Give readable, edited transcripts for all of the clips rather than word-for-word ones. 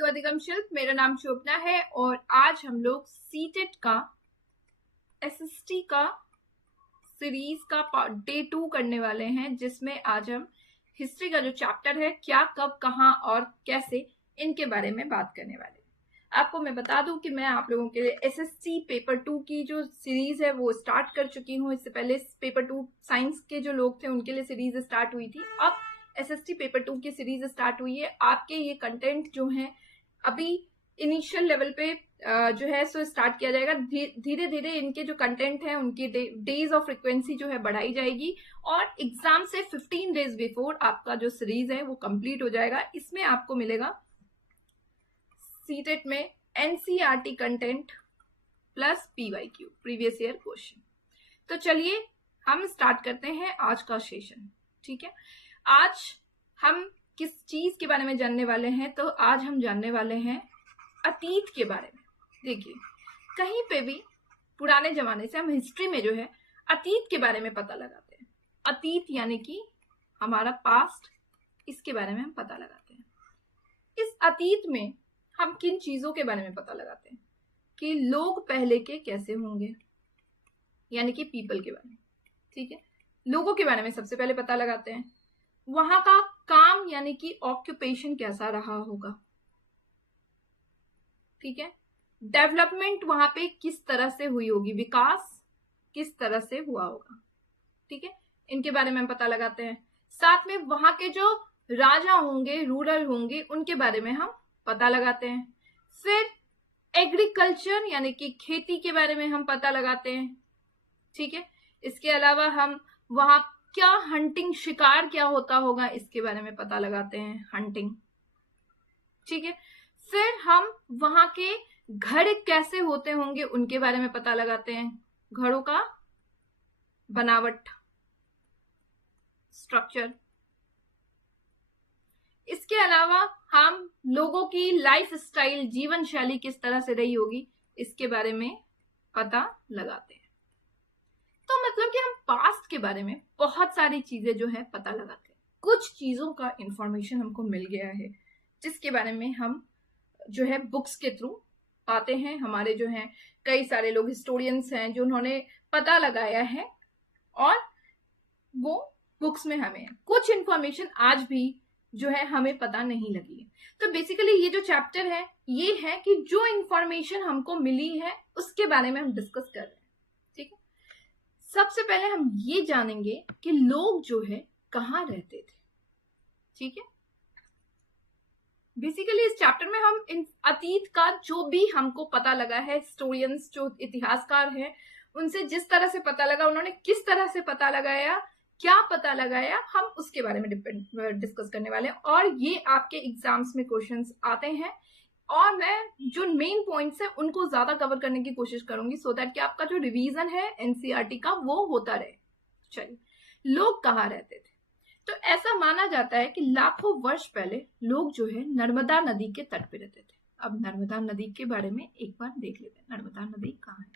To अधिगम शिल्प। मेरा नाम शोभना है और आज हम लोग सीटेट का एसएसटी का सीरीज का डे 2 करने वाले हैं, जिसमें आज हम हिस्ट्री का जो चैप्टर है क्या, कब, कहाँ और कैसे, इनके बारे में बात करने वाले हैं। आपको मैं बता दूं कि मैं आप लोगों के लिए एसएसटी पेपर 2 की जो सीरीज है वो स्टार्ट कर चुकी हूँ। इससे पहले पेपर 2 साइंस के जो लोग थे उनके लिए सीरीज स्टार्ट हुई थी। अब एसएसटी पेपर 2 की सीरीज स्टार्ट हुई है। आपके ये कंटेंट जो है अभी इनिशियल लेवल पे जो है सो स्टार्ट किया जाएगा। धीरे धीरे इनके जो कंटेंट है उनकी डेज ऑफ फ्रिक्वेंसी जो है बढ़ाई जाएगी और एग्जाम से 15 डेज बिफोर आपका जो सीरीज है वो कंप्लीट हो जाएगा। इसमें आपको मिलेगा सीटेट में NCERT content plus PYQ previous year question. तो चलिए हम स्टार्ट करते हैं आज का सेशन। ठीक है, आज हम किस चीज के बारे में जानने वाले हैं? तो आज हम जानने वाले हैं अतीत के बारे में। देखिए, कहीं पे भी पुराने जमाने से हम हिस्ट्री में जो है अतीत के बारे में पता लगाते हैं। अतीत यानी कि हमारा पास्ट, इसके बारे में हम पता लगाते हैं। इस अतीत में हम किन चीजों के बारे में पता लगाते हैं कि लोग पहले के कैसे होंगे, यानी कि पीपल के बारे में। ठीक है, लोगों के बारे में सबसे पहले पता लगाते हैं। वहां का काम यानी कि ऑक्यूपेशन कैसा रहा होगा। ठीक है, डेवलपमेंट वहां पे किस तरह से हुई होगी, विकास किस तरह से हुआ होगा। ठीक है, इनके बारे में हम पता लगाते हैं। साथ में वहां के जो राजा होंगे, रूलर होंगे, उनके बारे में हम पता लगाते हैं। फिर एग्रीकल्चर यानी कि खेती के बारे में हम पता लगाते हैं। ठीक है, इसके अलावा हम वहां क्या हंटिंग, शिकार क्या होता होगा, इसके बारे में पता लगाते हैं, हंटिंग। ठीक है, फिर हम वहां के घर कैसे होते होंगे उनके बारे में पता लगाते हैं, घरों का बनावट, स्ट्रक्चर। इसके अलावा हम लोगों की लाइफ स्टाइल, जीवन शैली किस तरह से रही होगी, इसके बारे में पता लगाते हैं। तो मतलब कि हम पास्ट के बारे में बहुत सारी चीजें जो है पता लगाते हैं। कुछ चीजों का इंफॉर्मेशन हमको मिल गया है जिसके बारे में हम जो है बुक्स के थ्रू पाते हैं। हमारे जो है कई सारे लोग हिस्टोरियंस हैं जो उन्होंने पता लगाया है और वो बुक्स में हमें कुछ इंफॉर्मेशन आज भी जो है हमें पता नहीं लगी है। तो बेसिकली ये जो चैप्टर है ये है कि जो इंफॉर्मेशन हमको मिली है उसके बारे में हम डिस्कस कर रहे हैं। ठीक है, सबसे पहले हम ये जानेंगे कि लोग जो है कहाँ रहते थे। ठीक है, बेसिकली इस चैप्टर में हम अतीत का जो भी हमको पता लगा है, हिस्टोरियंस जो इतिहासकार हैं उनसे जिस तरह से पता लगा, उन्होंने किस तरह से पता लगाया, क्या पता लगाया, हम उसके बारे में डिस्कस करने वाले हैं। और ये आपके एग्जाम्स में क्वेश्चंस आते हैं और मैं जो मेन पॉइंट्स है उनको ज्यादा कवर करने की कोशिश करूंगी सो दैट कि आपका जो रिवीजन है एनसीईआरटी का वो होता रहे। चलिए, लोग कहाँ रहते थे? तो ऐसा माना जाता है कि लाखों वर्ष पहले लोग जो है नर्मदा नदी के तट पे रहते थे। अब नर्मदा नदी के बारे में एक बार देख लेते हैं। नर्मदा नदी कहाँ है?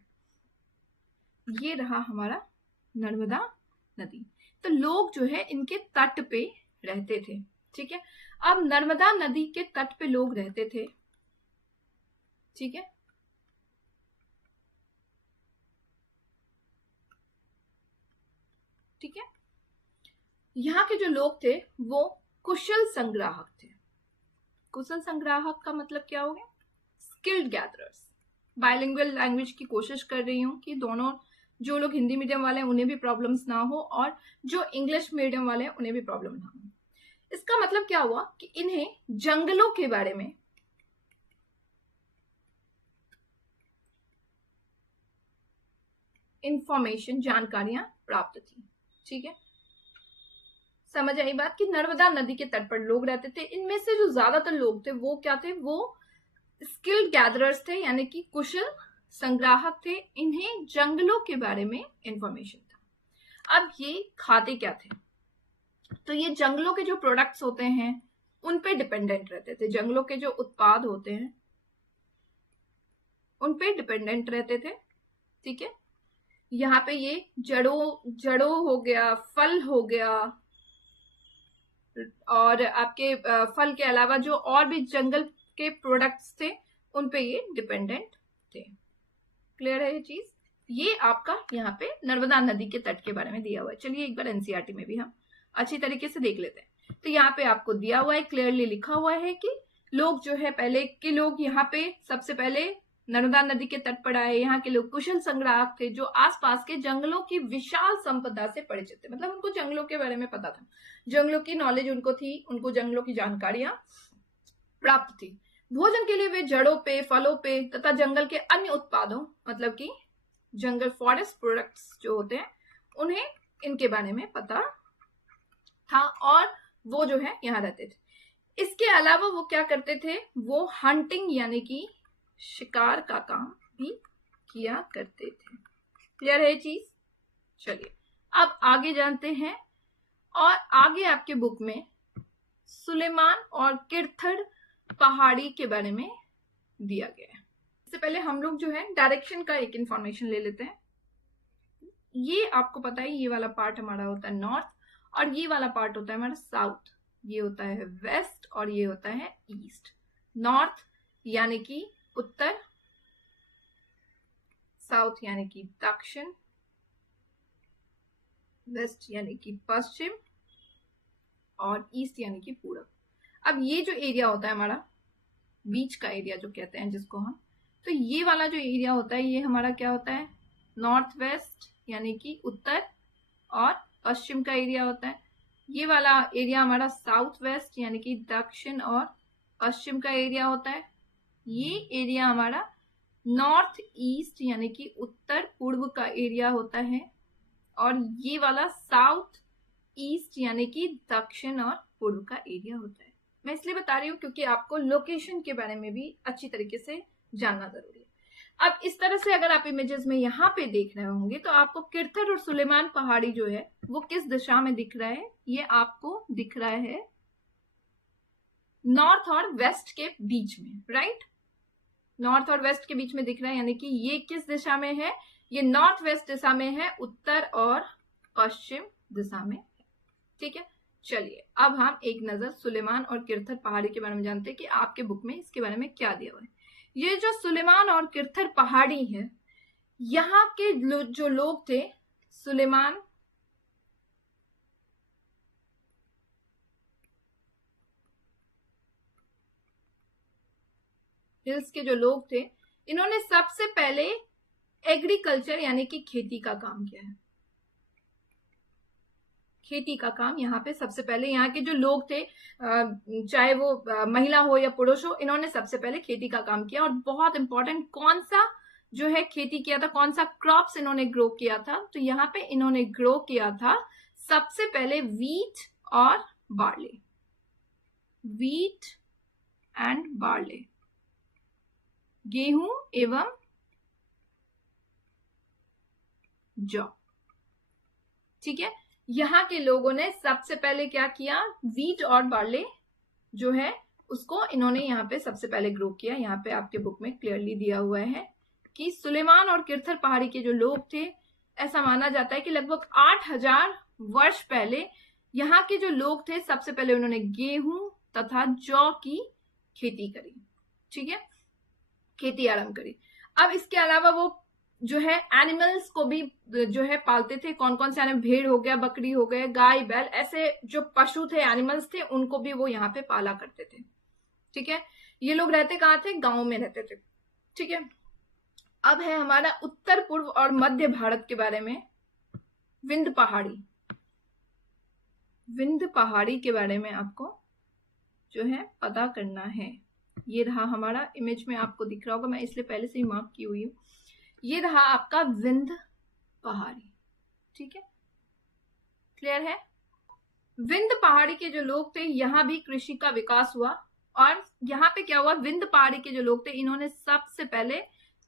ये रहा हमारा नर्मदा नदी। तो लोग जो है इनके तट पे रहते थे। ठीक है, अब नर्मदा नदी के तट पे लोग रहते थे। ठीक है, ठीक है, यहाँ के जो लोग थे वो कुशल संग्राहक थे। कुशल संग्राहक का मतलब क्या हो गया? Skilled gatherers. बाइलिंगुअल लैंग्वेज की कोशिश कर रही हूँ कि दोनों, जो लोग हिंदी मीडियम वाले हैं उन्हें भी प्रॉब्लम्स ना हो और जो इंग्लिश मीडियम वाले हैं उन्हें भी प्रॉब्लम ना हो। इसका मतलब क्या हुआ कि इन्हें जंगलों के बारे में इंफॉर्मेशन, जानकारियां प्राप्त थी। ठीक है, समझ आई बात कि नर्मदा नदी के तट पर लोग रहते थे। इनमें से जो ज्यादातर लोग थे वो क्या थे? वो स्किल्ड गैदरर्स थे, यानी कि कुशल संग्राहक थे। इन्हें जंगलों के बारे में इंफॉर्मेशन था। अब ये खाते क्या थे? तो ये जंगलों के जो प्रोडक्ट्स होते हैं उन पे डिपेंडेंट रहते थे। जंगलों के जो उत्पाद होते हैं उन पे डिपेंडेंट रहते थे। ठीक है, यहाँ पे ये जड़ों हो गया, फल हो गया, और आपके फल के अलावा जो और भी जंगल के प्रोडक्ट्स थे उन पे ये डिपेंडेंट थे। क्लियर है ये चीज? ये आपका यहाँ पे नर्मदा नदी के तट के बारे में दिया हुआ है। चलिए एक बार एनसीईआरटी में भी हम अच्छी तरीके से देख लेते हैं। तो यहाँ पे आपको दिया हुआ है, क्लियरली लिखा हुआ है कि लोग जो है पहले के लोग यहाँ पे सबसे पहले नर्मदा नदी के तट पर आए। यहाँ के लोग कुशल संग्राहक थे जो आसपास के जंगलों की विशाल संपदा से परिचित थे। मतलब उनको जंगलों के बारे में पता था, जंगलों की नॉलेज उनको थी, उनको जंगलों की जानकारियां प्राप्त थी। भोजन के लिए वे जड़ों पे, फलों पे तथा जंगल के अन्य उत्पादों, मतलब कि जंगल फॉरेस्ट प्रोडक्ट्स जो होते हैं, उन्हें इनके बारे में पता था और वो जो है यहाँ रहते थे। इसके अलावा वो क्या करते थे, वो हंटिंग यानी कि शिकार का काम भी किया करते थे। क्लियर है ये चीज? चलिए अब आगे जानते हैं। और आगे आपके बुक में सुलेमान और किरथड़ पहाड़ी के बारे में दिया गया है। इससे पहले हम लोग जो है डायरेक्शन का एक इंफॉर्मेशन ले लेते हैं। ये आपको पता है, ये वाला पार्ट हमारा होता है नॉर्थ और ये वाला पार्ट होता है हमारा साउथ। ये होता है वेस्ट और ये होता है ईस्ट। नॉर्थ यानी कि उत्तर, साउथ यानी कि दक्षिण, वेस्ट यानी कि पश्चिम और ईस्ट यानी कि पूरब। अब ये जो एरिया होता है हमारा बीच का एरिया जो कहते हैं जिसको हम, तो ये वाला जो एरिया होता है ये हमारा क्या होता है, नॉर्थ वेस्ट यानी कि उत्तर और पश्चिम का एरिया होता है। ये वाला एरिया हमारा साउथ वेस्ट यानी कि दक्षिण और पश्चिम का एरिया होता है। ये एरिया हमारा नॉर्थ ईस्ट यानी कि उत्तर पूर्व का एरिया होता है और ये वाला साउथ ईस्ट यानी कि दक्षिण और पूर्व का एरिया होता है। मैं इसलिए बता रही हूँ क्योंकि आपको लोकेशन के बारे में भी अच्छी तरीके से जानना जरूरी है। अब इस तरह से अगर आप इमेजेस में यहाँ पे देख रहे होंगे तो आपको किरथड़ और सुलेमान पहाड़ी जो है वो किस दिशा में दिख रहा है, ये आपको दिख रहा है नॉर्थ और वेस्ट के बीच में, राइट? नॉर्थ और वेस्ट के बीच में दिख रहा है, यानी कि ये किस दिशा में है, ये नॉर्थ वेस्ट दिशा में है, उत्तर और पश्चिम दिशा में है। ठीक है, चलिए अब हम एक नजर सुलेमान और किरथड़ पहाड़ी के बारे में जानते हैं कि आपके बुक में इसके बारे में क्या दिया हुआ है। ये जो सुलेमान और किरथड़ पहाड़ी है, यहाँ के जो लोग थे, सुलेमान हिल्स के जो लोग थे, इन्होंने सबसे पहले एग्रीकल्चर यानी कि खेती का काम किया है। खेती का काम यहाँ पे सबसे पहले यहाँ के जो लोग थे, चाहे वो महिला हो या पुरुष हो, इन्होंने सबसे पहले खेती का काम किया। और बहुत इंपॉर्टेंट, कौन सा जो है खेती किया था, कौन सा क्रॉप्स इन्होंने ग्रो किया था, तो यहाँ पे इन्होंने ग्रो किया था सबसे पहले वीट और बार्ले, वीट एंड बार्ले, गेहूं एवं जौ। ठीक है, यहाँ के लोगों ने सबसे पहले क्या किया, वीट और बार्ले जो है उसको इन्होंने यहाँ पे सबसे पहले ग्रो किया। यहाँ पे आपके बुक में क्लियरली दिया हुआ है कि सुलेमान और किरथड़ पहाड़ी के जो लोग थे, ऐसा माना जाता है कि लगभग 8000 वर्ष पहले यहाँ के जो लोग थे सबसे पहले उन्होंने गेहूं तथा जौ की खेती करी। ठीक है, खेती आरंभ करी। अब इसके अलावा वो जो है एनिमल्स को भी जो है पालते थे। कौन कौन से एनिमल, भेड़ हो गया, बकरी हो गए, गाय बैल, ऐसे जो पशु थे, एनिमल्स थे, उनको भी वो यहाँ पे पाला करते थे। ठीक है, ये लोग रहते कहाँ थे, गांव में रहते थे। ठीक है, अब है हमारा उत्तर पूर्व और मध्य भारत के बारे में। विंध्य पहाड़ी, विंध्य पहाड़ी के बारे में आपको जो है पता करना है। ये रहा हमारा, इमेज में आपको दिख रहा होगा, मैं इसलिए पहले से ही मार्क की हुई हूँ। ये रहा आपका विंध्य पहाड़ी। ठीक है, क्लियर है? विंध्य पहाड़ी के जो लोग थे, यहाँ भी कृषि का विकास हुआ। और यहाँ पे क्या हुआ, विंध्य पहाड़ी के जो लोग थे, इन्होंने सबसे पहले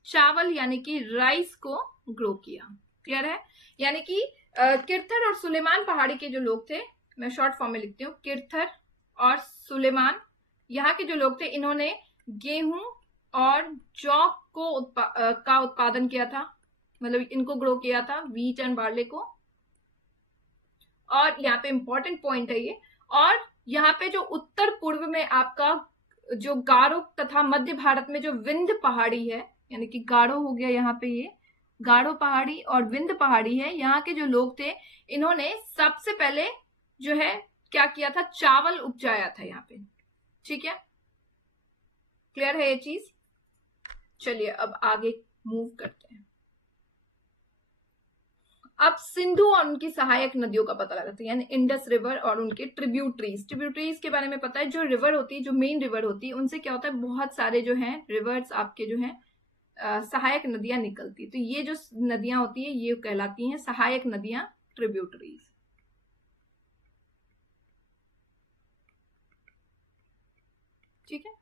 चावल यानी कि राइस को ग्रो किया। क्लियर है? यानी कि किरथड़ और सुलेमान पहाड़ी के जो लोग थे, मैं शॉर्ट फॉर्म में लिखती हूँ, किरथड़ और सुलेमान यहाँ के जो लोग थे, इन्होंने गेहूं और जौ को का उत्पादन किया था, मतलब इनको ग्रो किया था, वीट एंड बार्ले को। और यहाँ पे इंपॉर्टेंट पॉइंट है ये। और यहाँ पे जो उत्तर पूर्व में आपका जो गारो तथा मध्य भारत में जो विंध्य पहाड़ी है, यानी कि गारो हो गया यहाँ पे, ये गारो पहाड़ी और विंध्य पहाड़ी है, यहाँ के जो लोग थे इन्होंने सबसे पहले जो है क्या किया था, चावल उपजाया था यहाँ पे। ठीक है, क्लियर है ये चीज। चलिए अब आगे मूव करते हैं। अब सिंधु और उनकी सहायक नदियों का पता लगाते हैं, यानी इंडस रिवर और उनके ट्रिब्यूटरीज। ट्रिब्यूटरीज के बारे में पता है, जो रिवर होती है, जो मेन रिवर होती है, उनसे क्या होता है, बहुत सारे जो हैं रिवर्स आपके जो हैं सहायक नदियां निकलती है। तो ये जो नदियां होती है ये कहलाती हैं सहायक नदियां, ट्रिब्यूटरीज। ठीक है,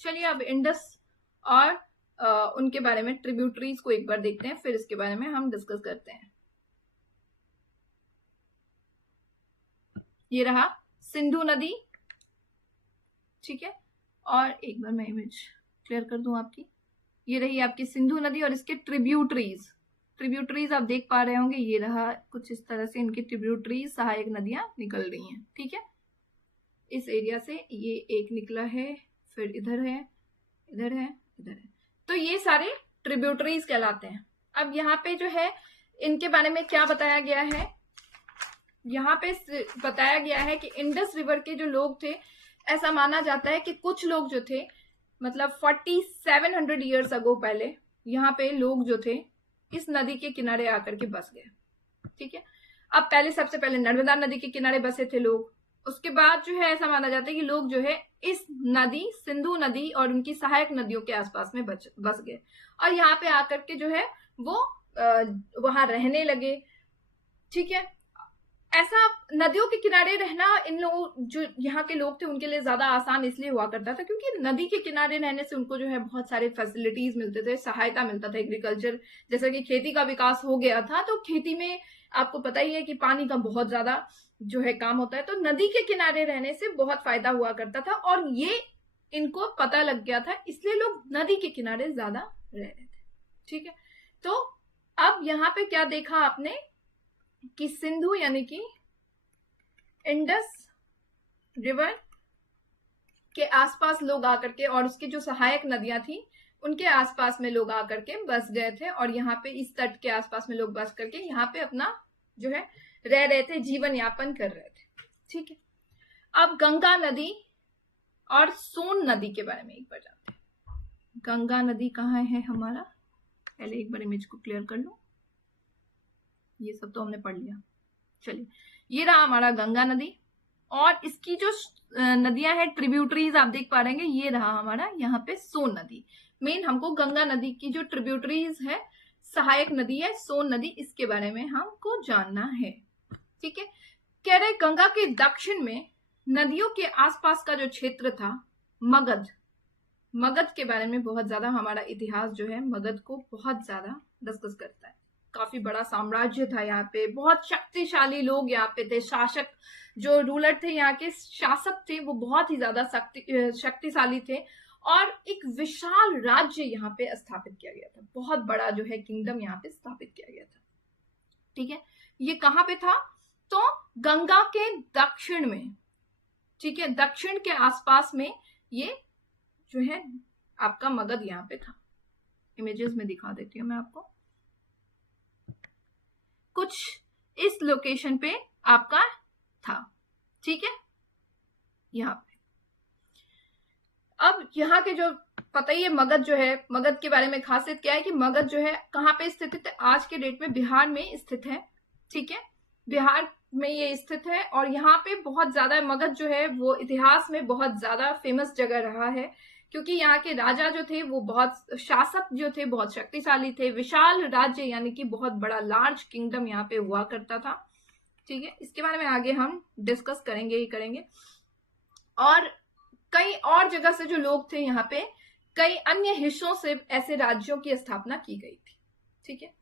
चलिए अब इंडस और उनके बारे में, ट्रिब्यूटरीज को एक बार देखते हैं, फिर इसके बारे में हम डिस्कस करते हैं। ये रहा सिंधु नदी। ठीक है, और एक बार मैं इमेज क्लियर कर दूं आपकी, ये रही आपकी सिंधु नदी और इसके ट्रिब्यूटरीज। ट्रिब्यूटरीज आप देख पा रहे होंगे, ये रहा कुछ इस तरह से इनकी ट्रिब्यूटरीज, सहायक नदियां निकल रही हैं। ठीक है, इस एरिया से ये एक निकला है, फिर इधर है, इधर है, इधर है, तो ये सारे ट्रिब्यूटरीज कहलाते हैं। अब यहाँ पे जो है इनके बारे में क्या बताया गया है, यहाँ पे बताया गया है कि इंडस रिवर के जो लोग थे, ऐसा माना जाता है कि कुछ लोग जो थे, मतलब 4700 ईयर्स अगो पहले यहाँ पे लोग जो थे इस नदी के किनारे आकर के बस गए। ठीक है, अब पहले सबसे पहले नर्मदा नदी के किनारे बसे थे लोग, उसके बाद जो है ऐसा माना जाता है कि लोग जो है इस नदी, सिंधु नदी और उनकी सहायक नदियों के आसपास में बस गए और यहाँ पे आकर के जो है वो वहां रहने लगे। ठीक है, ऐसा नदियों के किनारे रहना इन लोगों, जो यहाँ के लोग थे, उनके लिए ज्यादा आसान इसलिए हुआ करता था क्योंकि नदी के किनारे रहने से उनको जो है बहुत सारे फैसिलिटीज मिलते थे, सहायता मिलता था। एग्रीकल्चर, जैसे कि खेती का विकास हो गया था, तो खेती में आपको पता ही है कि पानी का बहुत ज्यादा जो है काम होता है, तो नदी के किनारे रहने से बहुत फायदा हुआ करता था और ये इनको पता लग गया था, इसलिए लोग नदी के किनारे ज्यादा रह रहे थे। ठीक है, तो अब यहाँ पे क्या देखा आपने कि सिंधु यानी कि इंडस रिवर के आसपास लोग आकर के, और उसकी जो सहायक नदियां थी उनके आसपास में लोग आकर के बस गए थे और यहाँ पे इस तट के आसपास में लोग बस करके यहाँ पे अपना जो है रह रहे थे, जीवन यापन कर रहे थे। ठीक है, अब गंगा नदी और सोन नदी के बारे में एक बार जानते हैं। गंगा नदी कहाँ है हमारा, पहले एक बार इमेज को क्लियर कर लो, ये सब तो हमने पढ़ लिया। चलिए, ये रहा हमारा गंगा नदी और इसकी जो नदियां हैं, ट्रिब्यूटरीज आप देख पा रहे हैं, ये रहा हमारा यहाँ पे सोन नदी। मेन हमको गंगा नदी की जो ट्रिब्यूटरीज है, सहायक नदी है सोन नदी, इसके बारे में हमको जानना है। ठीक है, कह रहे गंगा के दक्षिण में नदियों के आसपास का जो क्षेत्र था, मगध के बारे में बहुत ज्यादा हमारा इतिहास जो है मगध को बहुत ज्यादा डिस्कस करता है। काफी बड़ा साम्राज्य था यहाँ पे, बहुत शक्तिशाली लोग यहाँ पे थे, शासक जो रूलर थे, यहाँ के शासक थे, वो बहुत ही ज्यादा शक्तिशाली थे और एक विशाल राज्य यहाँ पे स्थापित किया गया था, बहुत बड़ा जो है किंगडम यहाँ पे स्थापित किया गया था। ठीक है, ये कहाँ पे था, तो गंगा के दक्षिण में। ठीक है, दक्षिण के आसपास में ये जो है आपका मगध यहाँ पे था। इमेजेस में दिखा देती हूँ मैं आपको, कुछ इस लोकेशन पे आपका था। ठीक है, यहाँ पे अब यहाँ के जो पता ही है, मगध जो है, मगध के बारे में खासियत क्या है कि मगध जो है कहाँ पे स्थित है, आज के डेट में बिहार में स्थित है। ठीक है, बिहार में ये स्थित है और यहाँ पे बहुत ज्यादा मगध जो है वो इतिहास में बहुत ज्यादा फेमस जगह रहा है क्योंकि यहाँ के राजा जो थे वो बहुत, शासक जो थे बहुत शक्तिशाली थे, विशाल राज्य यानी कि बहुत बड़ा लार्ज किंगडम यहाँ पे हुआ करता था। ठीक है, इसके बारे में आगे हम डिस्कस करेंगे ही करेंगे। और कई और जगह से जो लोग थे यहाँ पे, कई अन्य हिस्सों से ऐसे राज्यों की स्थापना की गई थी। ठीक है,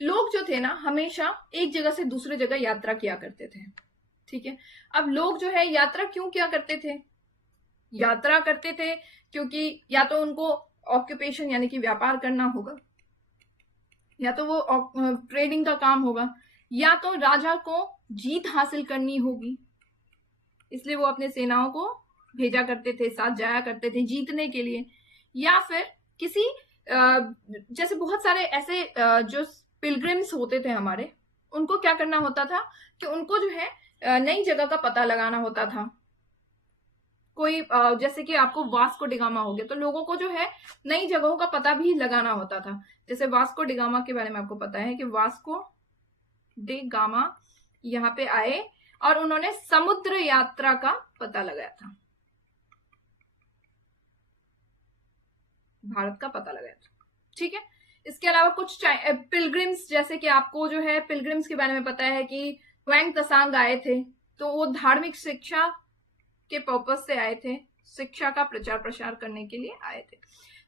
लोग जो थे ना हमेशा एक जगह से दूसरे जगह यात्रा किया करते थे। ठीक है, अब लोग जो है यात्रा क्यों किया करते थे, यात्रा करते थे क्योंकि या तो उनको ऑक्यूपेशन यानी कि व्यापार करना होगा, या तो वो ट्रेडिंग का काम होगा, या तो राजा को जीत हासिल करनी होगी, इसलिए वो अपने सेनाओं को भेजा करते थे, साथ जाया करते थे जीतने के लिए, या फिर किसी जैसे बहुत सारे ऐसे जो पिलग्रिम्स होते थे हमारे, उनको क्या करना होता था कि उनको जो है नई जगह का पता लगाना होता था। कोई जैसे कि आपको वास्को डिगामा हो गया, तो लोगों को जो है नई जगहों का पता भी लगाना होता था। जैसे वास्को डिगामा के बारे में आपको पता है कि वास्को डे गामा यहाँ पे आए और उन्होंने समुद्र यात्रा का पता लगाया था, भारत का पता लगाया था। ठीक है, इसके अलावा कुछ पिलग्रिम्स, जैसे कि आपको जो है पिलग्रिम्स के बारे में पता है कि ह्वेंग त्सांग आए थे, तो वो धार्मिक शिक्षा के पर्पज से आए थे, शिक्षा का प्रचार प्रसार करने के लिए आए थे।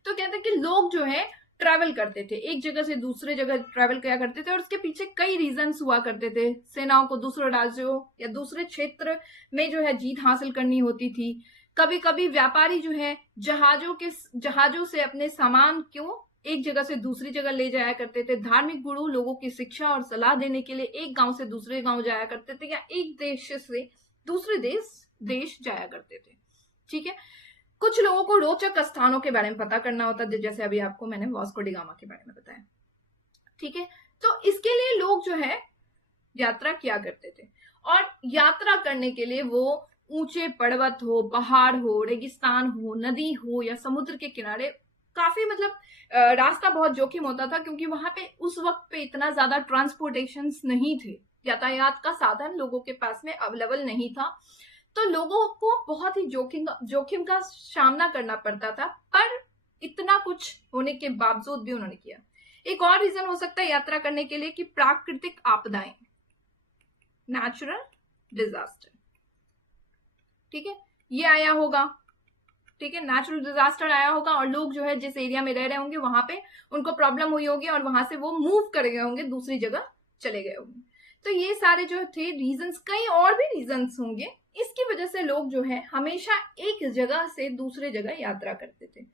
तो कहते हैं कि लोग जो है ट्रैवल करते थे, एक जगह से दूसरे जगह ट्रैवल किया करते थे, और उसके पीछे कई रीजंस हुआ करते थे। सेनाओं को दूसरे राज्यों या दूसरे क्षेत्र में जो है जीत हासिल करनी होती थी। कभी कभी व्यापारी जो है जहाजों से अपने सामान को एक जगह से दूसरी जगह ले जाया करते थे। धार्मिक गुरु लोगों की शिक्षा और सलाह देने के लिए एक गांव से दूसरे गांव जाया करते थे, या एक देश से दूसरे देश जाया करते थे। ठीक है, कुछ लोगों को रोचक स्थानों के बारे में पता करना होता है, जैसे अभी आपको मैंने वास्को डिगामा के बारे में बताया। ठीक है, तो इसके लिए लोग जो है यात्रा किया करते थे, और यात्रा करने के लिए वो ऊंचे पर्वत हो, पहाड़ हो, रेगिस्तान हो, नदी हो या समुद्र के किनारे, काफी मतलब रास्ता बहुत जोखिम होता था, क्योंकि वहां पे उस वक्त पे इतना ज्यादा ट्रांसपोर्टेशन नहीं थे, यातायात का साधन लोगों के पास में अवेलेबल नहीं था, तो लोगों को बहुत ही जोखिम का सामना करना पड़ता था। पर इतना कुछ होने के बावजूद भी उन्होंने किया। एक और रीजन हो सकता है यात्रा करने के लिए कि प्राकृतिक आपदाएं, नेचुरल डिजास्टर। ठीक है, ये आया होगा। ठीक है, नेचुरल डिजास्टर आया होगा, और लोग जो है जिस एरिया में रह रहे होंगे वहां पे उनको प्रॉब्लम हुई होगी, और वहां से वो मूव कर गए होंगे, दूसरी जगह चले गए होंगे। तो ये सारे जो थे रीजंस, कई और भी रीजंस होंगे, इसकी वजह से लोग जो है हमेशा एक जगह से दूसरे जगह यात्रा करते थे,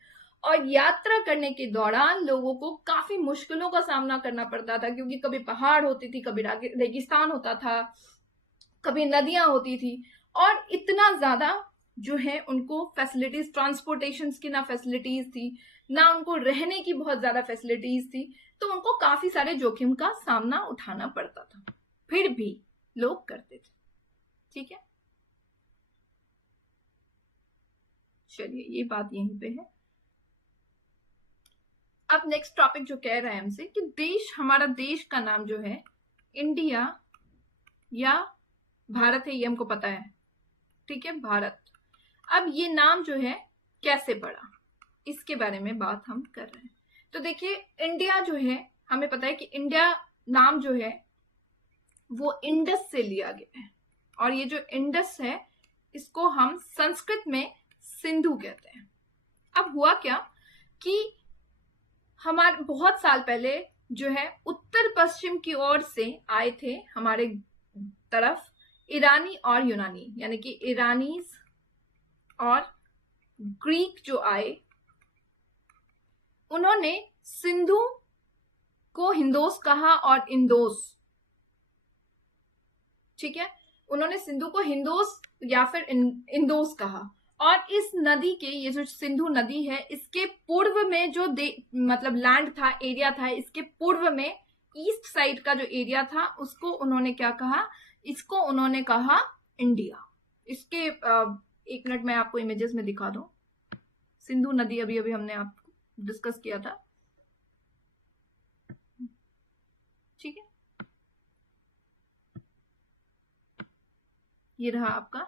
और यात्रा करने के दौरान लोगों को काफी मुश्किलों का सामना करना पड़ता था, क्योंकि कभी पहाड़ होती थी, कभी रेगिस्तान होता था, कभी नदियां होती थी, और इतना ज्यादा जो है उनको फैसिलिटीज, ट्रांसपोर्टेशन की ना फैसिलिटीज थी, ना उनको रहने की बहुत ज्यादा फैसिलिटीज थी, तो उनको काफी सारे जोखिम का सामना उठाना पड़ता था, फिर भी लोग करते थे। ठीक है, चलिए ये बात यहीं पे है। अब नेक्स्ट टॉपिक जो कह रहा है हमसे कि देश, हमारा देश का नाम जो है इंडिया या भारत है, ये हमको पता है। ठीक है, भारत। अब ये नाम जो है कैसे पड़ा, इसके बारे में बात हम कर रहे हैं। तो देखिए, इंडिया जो है, हमें पता है कि इंडिया नाम जो है वो इंडस से लिया गया है, और ये जो इंडस है इसको हम संस्कृत में सिंधु कहते हैं। अब हुआ क्या कि हमारे बहुत साल पहले जो है उत्तर पश्चिम की ओर से आए थे हमारे तरफ ईरानी और यूनानी, यानी कि ईरानीज और ग्रीक जो आए, उन्होंने सिंधु को हिंदोस कहा और इंदोस। ठीक है, उन्होंने सिंधु को हिंदोस या फिर इंदोस कहा, और इस नदी के, ये जो सिंधु नदी है, इसके पूर्व में जो मतलब लैंड था, एरिया था, इसके पूर्व में ईस्ट साइड का जो एरिया था उसको उन्होंने क्या कहा, इसको उन्होंने कहा इंडिया। इसके एक मिनट में आपको इमेजेस में दिखा दूं। सिंधु नदी अभी अभी हमने आपको डिस्कस किया था। ठीक है, ये रहा आपका।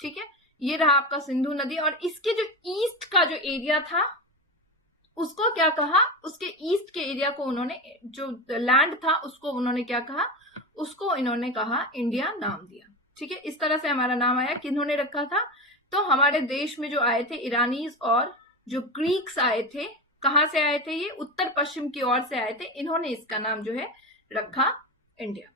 ठीक है, ये रहा आपका सिंधु नदी, और इसके जो ईस्ट का जो एरिया था उसको क्या कहा, उसके ईस्ट के एरिया को उन्होंने, जो लैंड था उसको उन्होंने क्या कहा, उसको इन्होंने कहा इंडिया नाम दिया। ठीक है, इस तरह से हमारा नाम आया। किन्होंने रखा था, तो हमारे देश में जो आए थे ईरानीज और जो ग्रीक्स आए थे, कहां से आए थे, ये उत्तर पश्चिम की ओर से आए थे, इन्होंने इसका नाम जो है रखा इंडिया।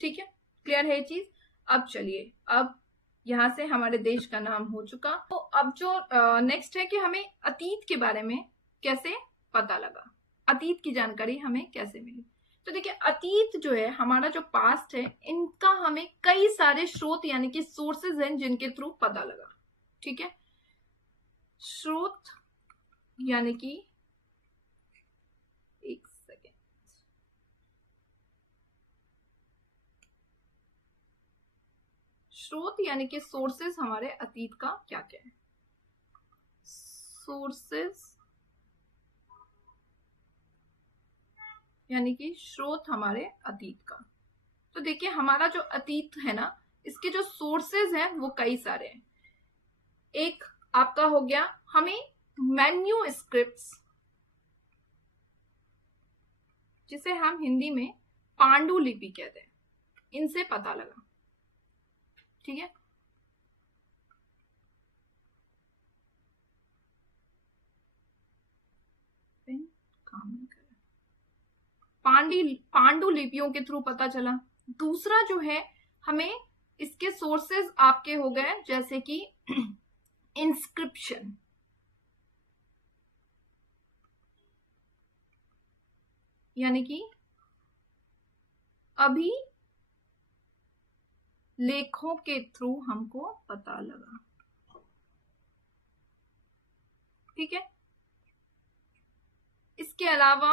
ठीक है, क्लियर है ये चीज। अब चलिए, अब यहां से हमारे देश का नाम हो चुका। तो अब जो नेक्स्ट है कि हमें अतीत के बारे में कैसे पता लगा, अतीत की जानकारी हमें कैसे मिली। तो देखिए, अतीत जो है, हमारा जो पास्ट है, इनका हमें कई सारे स्रोत यानी कि सोर्सेज हैं जिनके थ्रू पता लगा। ठीक है, स्रोत यानी कि एक सेकेंड, स्रोत यानी कि सोर्सेस हमारे अतीत का क्या क्या है? सोर्सेस यानी कि स्रोत हमारे अतीत का। तो देखिए हमारा जो अतीत है ना, इसके जो सोर्सेज हैं वो कई सारे हैं। एक आपका हो गया हमें मैन्यूस्क्रिप्ट्स, जिसे हम हिंदी में पांडुलिपि कहते हैं, इनसे पता लगा। ठीक है, पांडुलिपियों के थ्रू पता चला। दूसरा जो है हमें इसके सोर्सेज आपके हो गए जैसे कि इंस्क्रिप्शन, यानी कि अभी लेखों के थ्रू हमको पता लगा। ठीक है, इसके अलावा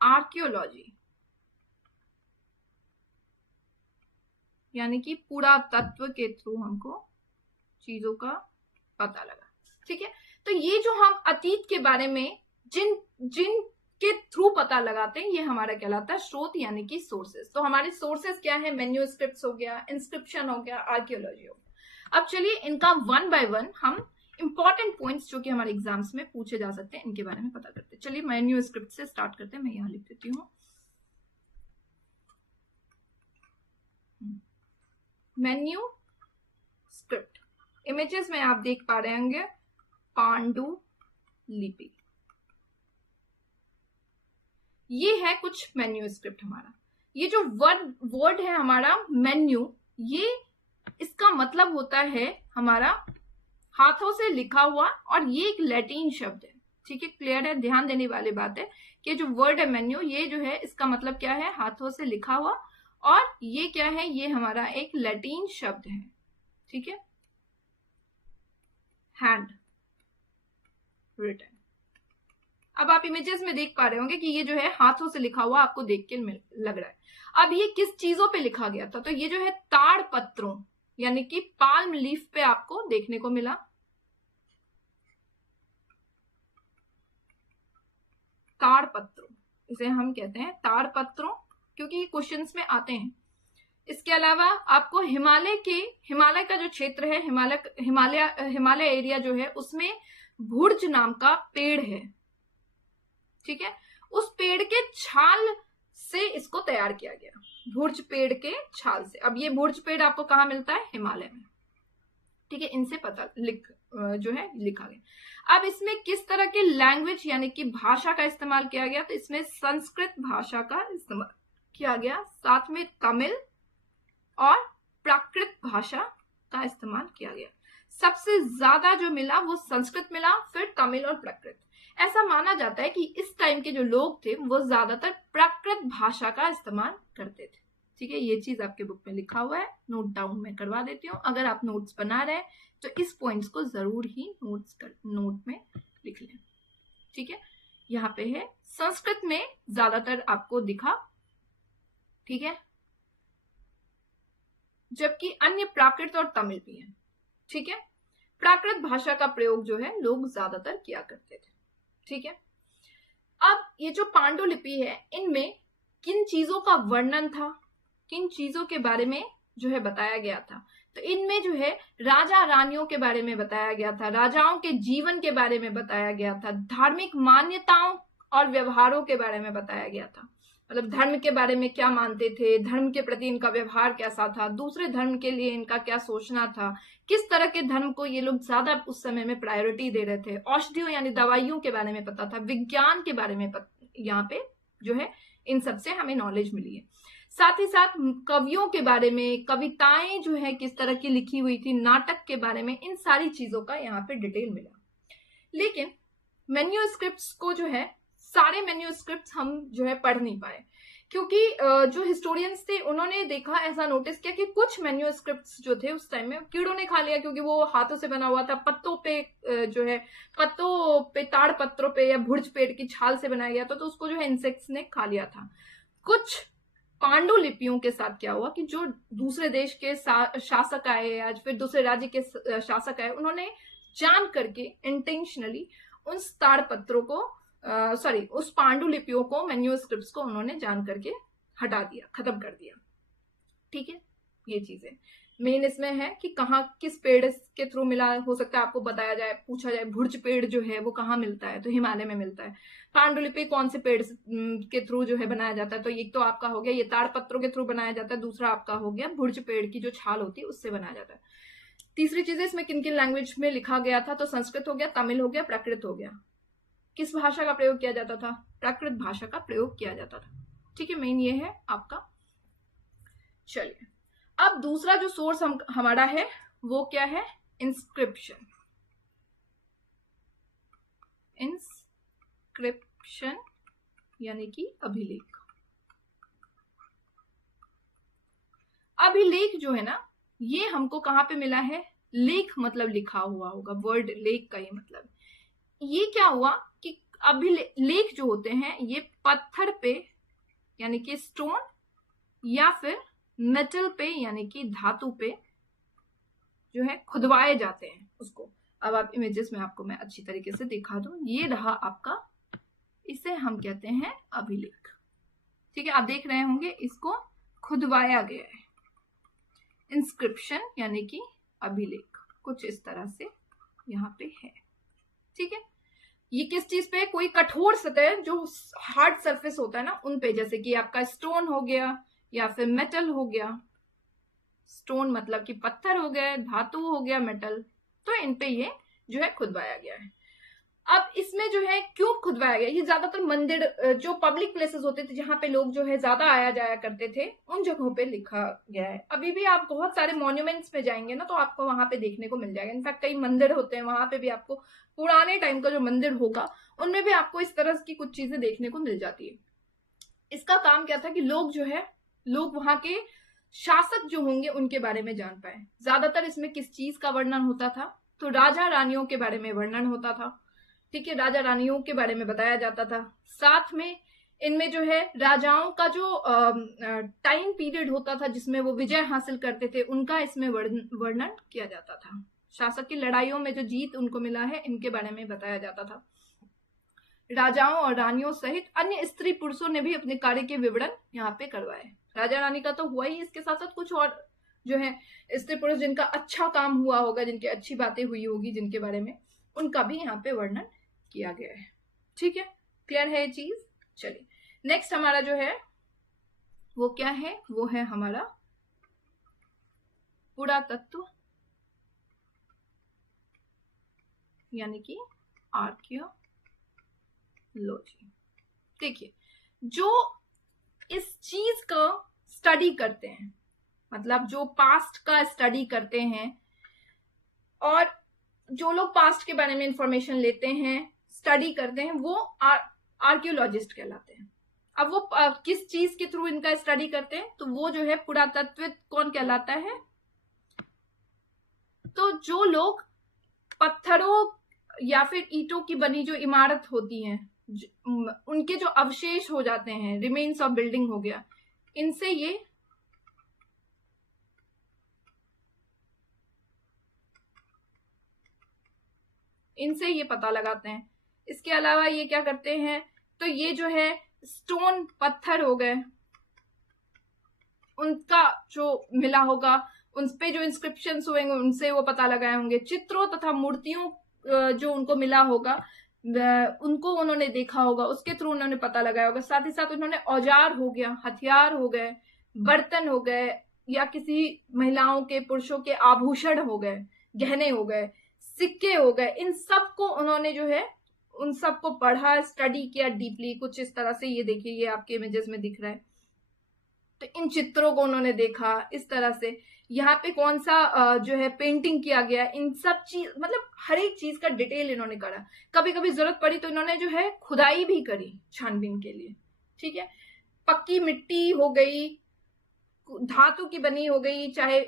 आर्कियोलॉजी यानी कि पुरातत्व के थ्रू हमको चीजों का पता लगा। ठीक है, तो ये जो हम अतीत के बारे में जिन जिन के थ्रू पता लगाते हैं, ये हमारा कहलाता है स्रोत यानी कि सोर्सेस। तो हमारे सोर्सेस क्या है? मैन्यूस्क्रिप्ट्स हो गया, इंस्क्रिप्शन हो गया, आर्कियोलॉजी हो गया। अब चलिए इनका वन बाय वन हम इंपॉर्टेंट पॉइंट्स जो कि हमारे एग्जाम्स में पूछे जा सकते हैं, इनके बारे में पता करते हैं। चलिए मैन्यूस्क्रिप्ट से स्टार्ट करते हैं, मैं यहां लिख देती हूँ। मैन्यूस्क्रिप्ट, इमेजेस में आप देख पा रहे होंगे पांडुलिपि, ये है कुछ मैन्यूस्क्रिप्ट हमारा। ये जो वर्ड है हमारा मेन्यू, ये इसका मतलब होता है हमारा हाथों से लिखा हुआ, और ये एक लैटिन शब्द है। ठीक है, क्लियर है? ध्यान देने वाली बात है कि जो वर्ड है मेन्यू, ये जो है इसका मतलब क्या है? हाथों से लिखा हुआ, और ये क्या है? ये हमारा एक लैटिन शब्द है। ठीक है, हैंड रिटन। अब आप इमेजेस में देख पा रहे होंगे कि ये जो है हाथों से लिखा हुआ आपको देख के लग रहा है। अब ये किस चीजों पे लिखा गया था? तो ये जो है ताड़ पत्रों यानी कि पाल्म लीफ पे आपको देखने को मिला। ताड़ पत्रों, इसे हम कहते हैं ताड़ पत्रों, क्योंकि ये क्वेश्चंस में आते हैं। इसके अलावा आपको हिमालय का जो क्षेत्र है, हिमालय एरिया जो है, उसमें भुर्ज नाम का पेड़ है। ठीक है, उस पेड़ के छाल से इसको तैयार किया गया, भुर्ज पेड़ के छाल से। अब ये भुर्ज पेड़ आपको कहाँ मिलता है? हिमालय में। ठीक है, इनसे पता जो है लिखा गया। अब इसमें किस तरह की लैंग्वेज यानी कि भाषा का इस्तेमाल किया गया? तो इसमें संस्कृत भाषा का इस्तेमाल किया गया, साथ में तमिल और प्राकृत भाषा का इस्तेमाल किया गया। सबसे ज्यादा जो मिला वो संस्कृत मिला, फिर तमिल और प्राकृत। ऐसा माना जाता है कि इस टाइम के जो लोग थे वो ज्यादातर प्राकृत भाषा का इस्तेमाल करते थे। ठीक है, ये चीज आपके बुक में लिखा हुआ है, नोट डाउन में करवा देती हूँ। अगर आप नोट्स बना रहे हैं तो इस पॉइंट्स को जरूर ही नोट में लिख लें। ठीक है, यहाँ पे है संस्कृत में ज्यादातर आपको दिखा। ठीक है, जबकि अन्य प्राकृत और तमिल भी है। ठीक है, प्राकृत भाषा का प्रयोग जो है लोग ज्यादातर किया करते थे। ठीक है, अब ये जो पांडुलिपि है, इनमें किन चीजों का वर्णन था, किन चीजों के बारे में जो है बताया गया था? तो इनमें जो है राजा रानियों के बारे में बताया गया था, राजाओं के जीवन के बारे में बताया गया था, धार्मिक मान्यताओं और व्यवहारों के बारे में बताया गया था। मतलब धर्म के बारे में क्या मानते थे, धर्म के प्रति इनका व्यवहार कैसा था, दूसरे धर्म के लिए इनका क्या सोचना था, किस तरह के धर्म को ये लोग ज्यादा उस समय में प्रायोरिटी दे रहे थे, औषधियों यानी दवाइयों के बारे में पता था, विज्ञान के बारे में यहाँ पे जो है इन सबसे हमें नॉलेज मिली है। साथ ही साथ कवियों के बारे में, कविताएं जो है किस तरह की लिखी हुई थी, नाटक के बारे में, इन सारी चीजों का यहाँ पे डिटेल मिला। लेकिन मैन्यूस्क्रिप्ट्स को जो है, सारे मैन्यूस्क्रिप्ट्स हम जो है पढ़ नहीं पाए। क्योंकि जो हिस्टोरियंस थे उन्होंने देखा, ऐसा नोटिस किया कि कुछ मैन्यूस्क्रिप्ट्स जो थे उस टाइम में कीड़ों ने खा लिया, क्योंकि वो हाथों से बना हुआ था, पत्तों पे जो है पत्तों पे, ताड़ पत्रों पे या भुर्ज पेड़ की छाल से बनाया गया था, तो उसको जो है इंसेक्ट्स ने खा लिया था। कुछ पांडुलिपियों के साथ क्या हुआ कि जो दूसरे देश के शासक आए या फिर दूसरे राज्य के शासक आए, उन्होंने जान करके इंटेंशनली उन ताड़पत्रों को उस पांडुलिपियों को, मैन्यूस्क्रिप्ट्स को उन्होंने जान करके हटा दिया, खत्म कर दिया। ठीक है, ये चीजें मेन इसमें है कि कहाँ किस पेड़ के थ्रू मिला, हो सकता है आपको बताया जाए, पूछा जाए भुर्ज पेड़ जो है वो कहाँ मिलता है, तो हिमालय में मिलता है। पांडुलिपि कौन से पेड़ के थ्रू जो है बनाया जाता है, तो एक तो आपका हो गया ये ताड़ पत्रों के थ्रू बनाया जाता है, दूसरा आपका हो गया भुर्ज पेड़ की जो छाल होती है उससे बनाया जाता है। तीसरी चीज है इसमें किन किन लैंग्वेज में लिखा गया था, तो संस्कृत हो गया, तमिल हो गया, प्राकृत हो गया। किस भाषा का प्रयोग किया जाता था? प्राकृत भाषा का प्रयोग किया जाता था। ठीक है, मेन ये है आपका। चलिए, अब दूसरा जो सोर्स हमारा है वो क्या है? इंस्क्रिप्शन। इंस्क्रिप्शन यानी कि अभिलेख। अभिलेख जो है ना, ये हमको कहां पे मिला है? लेख मतलब लिखा हुआ होगा, वर्ड लेख का ही मतलब। ये क्या हुआ कि अभिलेख जो होते हैं ये पत्थर पे यानी कि स्टोन या फिर मेटल पे यानी कि धातु पे जो है खुदवाए जाते हैं उसको। अब आप इमेजेस में आपको मैं अच्छी तरीके से दिखा दूं, ये रहा आपका, इसे हम कहते हैं अभिलेख। ठीक है, आप देख रहे होंगे इसको खुदवाया गया है। इंस्क्रिप्शन यानी कि अभिलेख कुछ इस तरह से यहाँ पे है। ठीक है, ये किस चीज पे? कोई कठोर सतह जो हार्ड सरफेस होता है ना उन पे, जैसे कि आपका स्टोन हो गया या फिर मेटल हो गया। स्टोन मतलब कि पत्थर हो गए, धातु हो गया मेटल, तो इन पे ये जो है खुदवाया गया है। अब इसमें जो है क्यों खुदवाया गया? ये ज्यादातर मंदिर, जो पब्लिक प्लेसेस होते थे जहां पे लोग जो है ज्यादा आया जाया करते थे, उन जगहों पे लिखा गया है। अभी भी आप बहुत सारे मॉन्यूमेंट्स में जाएंगे ना तो आपको वहां पे देखने को मिल जाएगा। इनफैक्ट कई मंदिर होते हैं, वहां पे भी आपको पुराने टाइम का जो मंदिर होगा उनमें भी आपको इस तरह की कुछ चीजें देखने को मिल जाती है। इसका काम क्या था कि लोग वहां के शासक जो होंगे उनके बारे में जान पाए। ज्यादातर इसमें किस चीज का वर्णन होता था? तो राजा रानियों के बारे में वर्णन होता था। ठीक है, राजा रानियों के बारे में बताया जाता था। साथ में इनमें जो है राजाओं का जो टाइम पीरियड होता था जिसमें वो विजय हासिल करते थे, उनका इसमें वर्णन किया जाता था। शासक की लड़ाइयों में जो जीत उनको मिला है, इनके बारे में बताया जाता था। राजाओं और रानियों सहित अन्य स्त्री पुरुषों ने भी अपने कार्य के विवरण यहाँ पे करवाए। राजा रानी का तो हुआ ही, इसके साथ साथ कुछ और जो है स्त्री पुरुष जिनका अच्छा काम हुआ होगा, जिनकी अच्छी बातें हुई होगी, जिनके बारे में, उनका भी यहाँ पे वर्णन किया गया है। ठीक है, क्लियर है ये चीज? चलिए, नेक्स्ट हमारा जो है वो क्या है? वो है हमारा पुरातत्व यानी कि आर्कियोलॉजी। देखिए, जो इस चीज का स्टडी करते हैं, मतलब जो पास्ट का स्टडी करते हैं और जो लोग पास्ट के बारे में इंफॉर्मेशन लेते हैं, स्टडी करते हैं, वो आर्कियोलॉजिस्ट कहलाते हैं। अब वो किस चीज के थ्रू इनका स्टडी करते हैं? तो वो जो है पुरातत्वविद कौन कहलाता है? तो जो लोग पत्थरों या फिर ईंटों की बनी जो इमारत होती हैं, उनके जो अवशेष हो जाते हैं, रिमेन्स ऑफ बिल्डिंग हो गया, इनसे ये पता लगाते हैं। इसके अलावा ये क्या करते हैं? तो ये जो है स्टोन, पत्थर हो गए, उनका जो मिला होगा, उन पे जो इंस्क्रिप्शंस हुए उनसे वो पता लगाए होंगे। चित्रों तथा मूर्तियों जो उनको मिला होगा, उनको उन्होंने देखा होगा, उसके थ्रू उन्होंने पता लगाया होगा। साथ ही साथ उन्होंने औजार हो गया, हथियार हो गए, बर्तन हो गए, या किसी महिलाओं के, पुरुषों के आभूषण हो गए, गहने हो गए, सिक्के हो गए, इन सबको उन्होंने जो है उन सबको पढ़ा, स्टडी किया डीपली। कुछ इस तरह से, ये देखिए, ये आपके इमेजेस में दिख रहा है, तो इन चित्रों को उन्होंने देखा इस तरह से। यहाँ पे कौन सा जो है पेंटिंग किया गया, इन सब चीज, मतलब हर एक चीज का डिटेल इन्होंने करा। कभी कभी जरूरत पड़ी तो इन्होंने जो है खुदाई भी करी छानबीन के लिए। ठीक है, पक्की मिट्टी हो गई, धातु की बनी हो गई, चाहे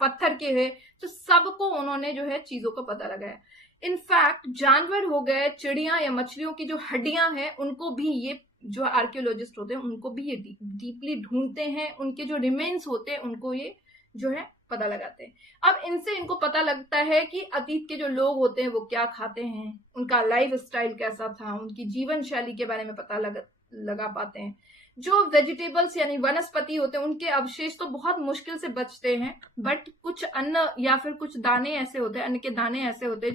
पत्थर के है, तो सबको उन्होंने जो है चीजों का पता लगाया। इनफैक्ट जानवर हो गए, चिड़िया या मछलियों की जो हड्डियां हैं, उनको भी ये जो आर्कियोलॉजिस्ट होते हैं उनको भी ये डीपली ढूंढते हैं, उनके जो रिमेन्स होते हैं उनको ये जो है पता लगाते हैं। अब इनसे इनको पता लगता है कि अतीत के जो लोग होते हैं वो क्या खाते हैं, उनका लाइफ स्टाइल कैसा था, उनकी जीवन शैली के बारे में पता लगा पाते हैं। जो वेजिटेबल्स यानी वनस्पति होते हैं उनके अवशेष तो बहुत मुश्किल से बचते हैं, बट कुछ अन्न या फिर कुछ दाने ऐसे होते हैं, अन्न के दाने ऐसे होते हैं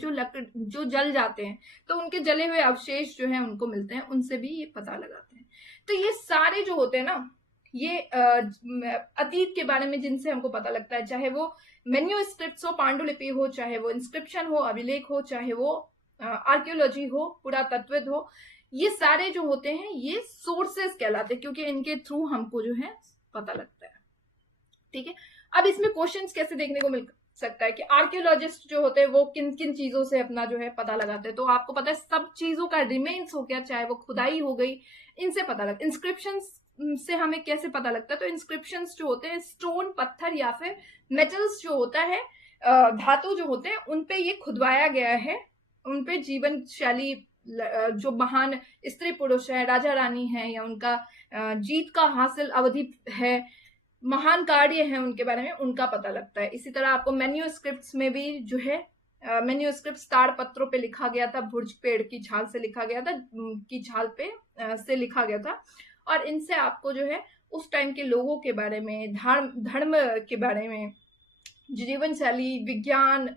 जो जल जाते हैं, तो उनके जले हुए अवशेष जो है उनको मिलते हैं, उनसे भी ये पता लगाते हैं। तो ये सारे जो होते हैं ना, ये अतीत के बारे में जिनसे हमको पता लगता है, चाहे वो मैन्यूस्क्रिप्ट्स हो, पांडुलिपि हो, चाहे वो इंस्क्रिप्शन हो, अभिलेख हो, चाहे वो आर्कियोलॉजी हो, पुरातत्वविद हो, ये सारे जो होते हैं ये सोर्सेस कहलाते हैं, क्योंकि इनके थ्रू हमको जो है पता लगता है। ठीक है, अब इसमें क्वेश्चंस कैसे देखने को मिल सकता है कि आर्कियोलॉजिस्ट जो होते हैं वो किन किन चीजों से अपना जो है पता लगाते हैं। तो आपको पता है सब चीजों का रिमेन्स हो गया, चाहे वो खुदाई हो गई, इनसे पता लगता है। इंस्क्रिप्शंस से हमें कैसे पता लगता है, तो इंस्क्रिप्शंस जो होते हैं स्टोन, पत्थर या फिर मेटल्स जो होता है, धातु जो होते हैं, उनपे ये खुदवाया गया है, उनपे जीवन शैली, जो महान स्त्री पुरुष है, राजा रानी है, या उनका जीत का हासिल अवधि है, महान कार्य है, उनके बारे में उनका पता लगता है। इसी तरह आपको मैन्यूस्क्रिप्ट्स में भी जो है मैन्यूस्क्रिप्ट्स ताड़ पत्रों पे लिखा गया था, भुर्ज पेड़ की छाल से लिखा गया था, की छाल पे से लिखा गया था, और इनसे आपको जो है उस टाइम के लोगों के बारे में, धर्म के बारे में, जीवन शैली, विज्ञान,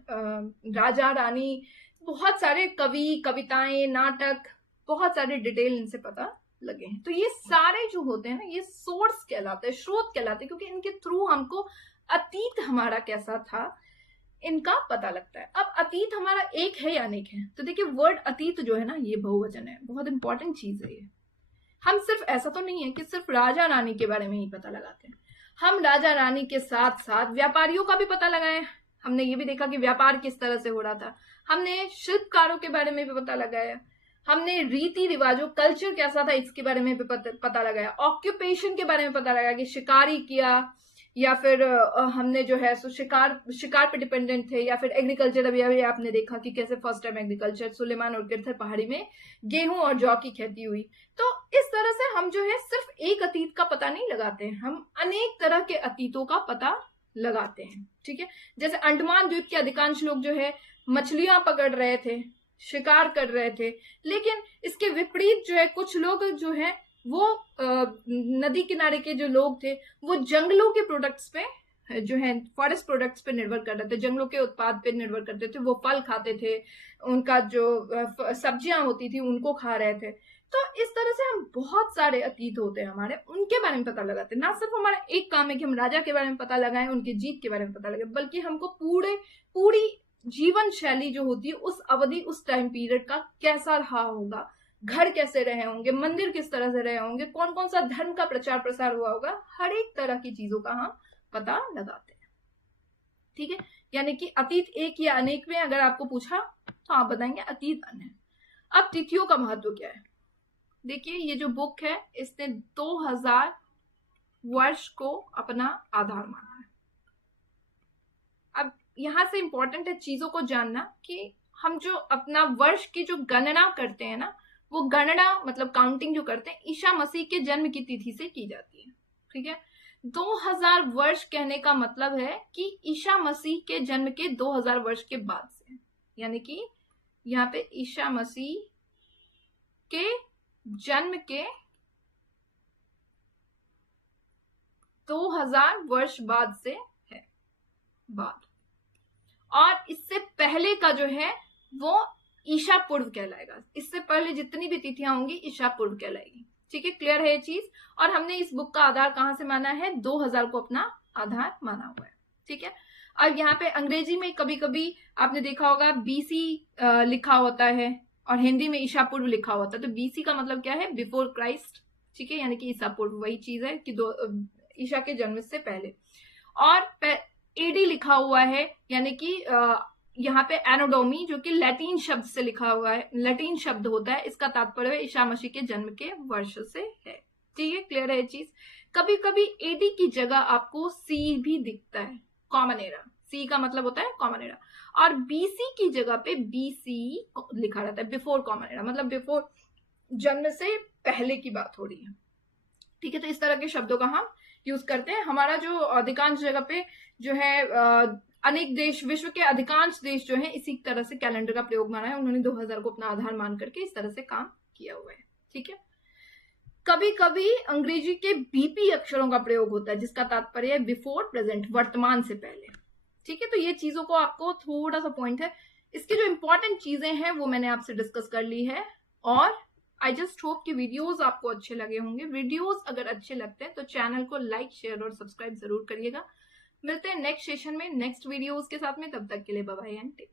राजा रानी, बहुत सारे कवि, कविताएं, नाटक, बहुत सारे डिटेल इनसे पता लगे हैं। तो ये सारे जो होते हैं ना, ये सोर्स कहलाते हैं, स्रोत कहलाते हैं, क्योंकि इनके थ्रू हमको अतीत हमारा कैसा था इनका पता लगता है। अब अतीत हमारा एक है या अनेक है, तो देखिए वर्ड अतीत जो है ना, ये बहुवचन है, बहुत इंपॉर्टेंट चीज है ये। हम सिर्फ ऐसा तो नहीं है कि सिर्फ राजा रानी के बारे में ही पता लगाते हैं, हम राजा रानी के साथ साथ व्यापारियों का भी पता लगाए। हमने ये भी देखा कि व्यापार किस तरह से हो रहा था, हमने शिल्पकारों के बारे में भी पता लगाया, हमने रीति रिवाजों, कल्चर कैसा था इसके बारे में भी पता लगाया, ऑक्यूपेशन के बारे में पता लगाया कि शिकारी किया, या फिर हमने जो है सो शिकार पे डिपेंडेंट थे, या फिर एग्रीकल्चर। अभी आपने देखा कि कैसे फर्स्ट टाइम एग्रीकल्चर सुलेमान और गिरथर पहाड़ी में गेहूं और जौ की खेती हुई। तो इस तरह से हम जो है सिर्फ एक अतीत का पता नहीं लगाते हैं, हम अनेक तरह के अतीतों का पता लगाते हैं। ठीक है, जैसे अंडमान द्वीप के अधिकांश लोग जो है मछलियां पकड़ रहे थे, शिकार कर रहे थे, लेकिन इसके विपरीत जो है कुछ लोग जो है वो नदी किनारे के जो लोग थे वो जंगलों के प्रोडक्ट्स पे जो है, फॉरेस्ट प्रोडक्ट्स पे निर्भर कर रहे थे, जंगलों के उत्पाद पे निर्भर करते थे, वो फल खाते थे, उनका जो सब्जियां होती थी उनको खा रहे थे। तो इस तरह से हम बहुत सारे अतीत होते हैं हमारे, उनके बारे में पता लगाते हैं। ना सिर्फ हमारा एक काम है कि हम राजा के बारे में पता लगाएं, उनकी जीत के बारे में पता लगाएं, बल्कि हमको पूरी जीवन शैली जो होती है उस अवधि, उस टाइम पीरियड का कैसा रहा होगा, घर कैसे रहे होंगे, मंदिर किस तरह से रहे होंगे, कौन कौन सा धर्म का प्रचार प्रसार हुआ होगा, हर एक तरह की चीजों का हम पता लगाते हैं। ठीक है, यानी कि अतीत एक या अनेक में अगर आपको पूछा तो आप बताएंगे अतीत अन्य। अब तिथियों का महत्व क्या है, देखिए ये जो बुक है इसने 2000 वर्ष को अपना आधार माना है। अब यहां से इंपॉर्टेंट है चीजों को जानना कि हम जो अपना वर्ष की जो गणना करते हैं ना, वो गणना मतलब काउंटिंग जो करते हैं ईसा मसीह के जन्म की तिथि से की जाती है। ठीक है, 2000 वर्ष कहने का मतलब है कि ईसा मसीह के जन्म के 2000 वर्ष के बाद से, यानी कि यहाँ पे ईसा मसीह के जन्म के 2000 वर्ष बाद से है बाद, और इससे पहले का जो है वो ईशा पूर्व कहलाएगा। इससे पहले जितनी भी तिथियां होंगी ईशा पूर्व कहलाएगी। ठीक है, क्लियर है ये चीज। और हमने इस बुक का आधार कहां से माना है, 2000 को अपना आधार माना हुआ है। ठीक है, अब यहाँ पे अंग्रेजी में कभी कभी आपने देखा होगा बीसी लिखा होता है और हिंदी में ईशा पूर्व लिखा होता है। तो बीसी का मतलब क्या है, बिफोर क्राइस्ट। ठीक है, यानी कि ईसा पूर्व वही चीज है कि ईशा के जन्म से पहले। और एडी लिखा हुआ है, यानी कि यहाँ पे एनोडोमी जो कि लैटिन शब्द से लिखा हुआ है, लैटिन शब्द होता है, इसका तात्पर्य ईसा मसीह के जन्म के वर्ष से है। ठीक है, क्लियर है ये चीज। कभी कभी एडी की जगह आपको सी भी दिखता है, कॉमन एरा। सी का मतलब होता है कॉमन एरा, और बीसी की जगह पे बीसी लिखा रहता है, बिफोर कॉमन एरा, मतलब बिफोर जन्म से पहले की बात हो रही है। ठीक है, तो इस तरह के शब्दों का हम यूज करते हैं। हमारा जो अधिकांश जगह पे जो है अनेक देश, विश्व के अधिकांश देश जो है इसी तरह से कैलेंडर का प्रयोग माना है। उन्होंने 2000 को अपना आधार मान करके इस तरह से काम किया हुआ है। ठीक है, कभी कभी अंग्रेजी के बीपी अक्षरों का प्रयोग होता है, जिसका तात्पर्य है बिफोर प्रेजेंट, वर्तमान से पहले। ठीक है, तो ये चीजों को आपको थोड़ा सा पॉइंट है, इसकी जो इंपॉर्टेंट चीजें हैं वो मैंने आपसे डिस्कस कर ली है। और आई जस्ट होप कि वीडियोस आपको अच्छे लगे होंगे। वीडियोस अगर अच्छे लगते हैं तो चैनल को लाइक, शेयर और सब्सक्राइब जरूर करिएगा। मिलते हैं नेक्स्ट सेशन में नेक्स्ट वीडियोस के साथ में, तब तक के लिए bye bye and take care.